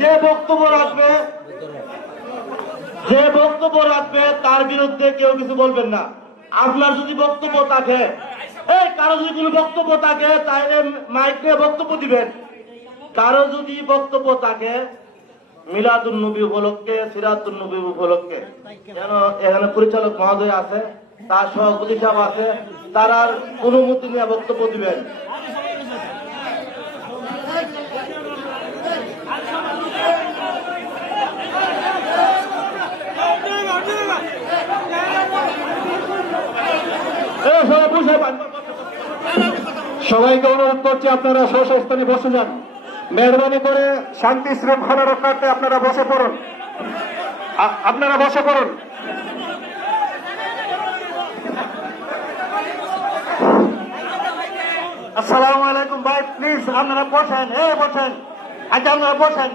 যে বক্তব্য রাখবে তার বিরুদ্ধে কেউ কিছু বলবেন না। আপনার যদি বক্তব্য থাকে, কারো যদি কোনো বক্তব্য থাকে তাহলে মাইক নিয়ে বক্তব্য দিবেন। কারো যদি বক্তব্য থাকে মিলাদুন নবী উপলক্ষে, সিরাতুন নবী উপলক্ষে, কেন এখানে পরিচালক মহোদয় আছে, তার সভাপতি সাহেব আছে, তারা অনুমতি নিয়ে বক্তব্য দিবেন। সবাইকে অনুরোধ করছি আপনারা স্ব স্থানে বসে যান। মেহরবানি করে শান্তি শৃঙ্খলা রক্ষার্থে আপনারা বসে পড়ুন। আসসালামু আলাইকুম ভাই, প্লিজ আপনারা বসেন। বসেন, আচ্ছা আপনারা বসেন।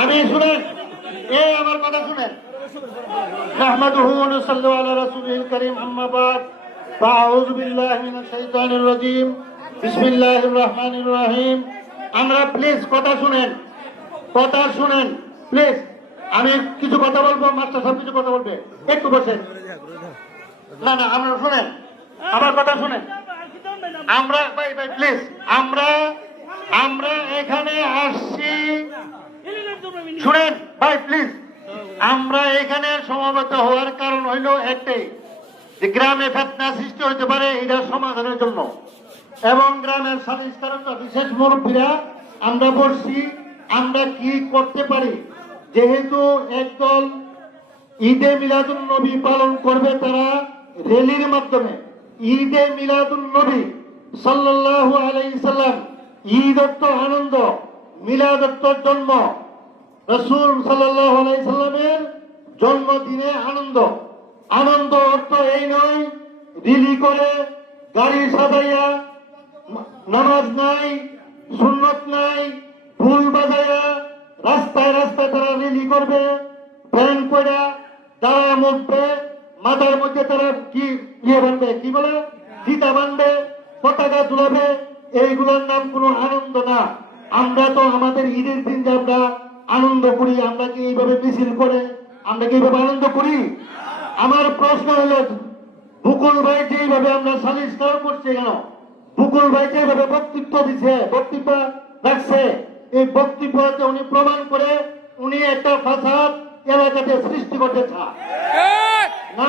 আমি শুনেন, আমার কথা শুনেন। নাহমাদুহু ওয়া নুসাল্লি আলা রাসূলিল কারীম, আম্মা বাদ, ফাআউযু বিল্লাহি মিনাশ শাইতানির রাজীম, বিসমিল্লাহির রহমানির রহিম। আমরা প্লিজ কথা শুনেন প্লিজ। আমি কিছু কথা বলবো, মাস্টার সাহেব কিছু কথা বলবে, একটু বসেন। না আমরা শুনেন, আমার কথা শুনেন। আমরা ভাই প্লিজ, আমরা এখানে আসছি, শুনেন ভাই প্লিজ। আমরা এখানে সমবেত হওয়ার কারণ হইল একটাই, যে গ্রামে ফেতনা সৃষ্টি হইতে পারে, এটা সমাধানের জন্য। এবং গ্রামের সংস্কারকরা, বিশেষ মুরব্বীরা আমরা বলছি আমরা কি করতে পারি। যেহেতু একদল ঈদে মিলাদুন নবী পালন করবে, তারা র্যালির মাধ্যমে ঈদে মিলাদুন নবী সাল্লাল্লাহু আলাইহি সাল্লাম, ঈদ অর্থ আনন্দ, মিলাদ অর্থ জন্ম, রাসূল সাল্লাল্লাহু আলাইহি সাল্লামের জন্মদিনে আনন্দ অর্থ এই নয় রিলি করে গাড়ি সাজাইয়া, নামাজ নাই, সুন্নত নাই, ঢোল বাজাইয়া রাস্তায় তারা রিলি করবে, ফ্যান পড়া তারা মুখবে, মাথার মধ্যে তারা কি বানবে, কি বলে ফিতা বানবে, পতাকা তুলাবে। এইগুলোর নাম কোনো আনন্দ না। আমরা তো আমাদের ঈদের দিন যে আমরা আনন্দ করি, আমরা কি এইভাবে মিছিল করে আমরা কি এইভাবে আনন্দ করি? আমার প্রশ্ন হলো, বুকুল ভাই যেইভাবে আমরা সালিশ করছি, কেন বুকুল ভাই যেভাবে বক্তব্য রাখছে, এই বক্তব্যতে উনি প্রমাণ করে উনি একটা ফাসাদ এলাকাতে সৃষ্টি করতে চান না।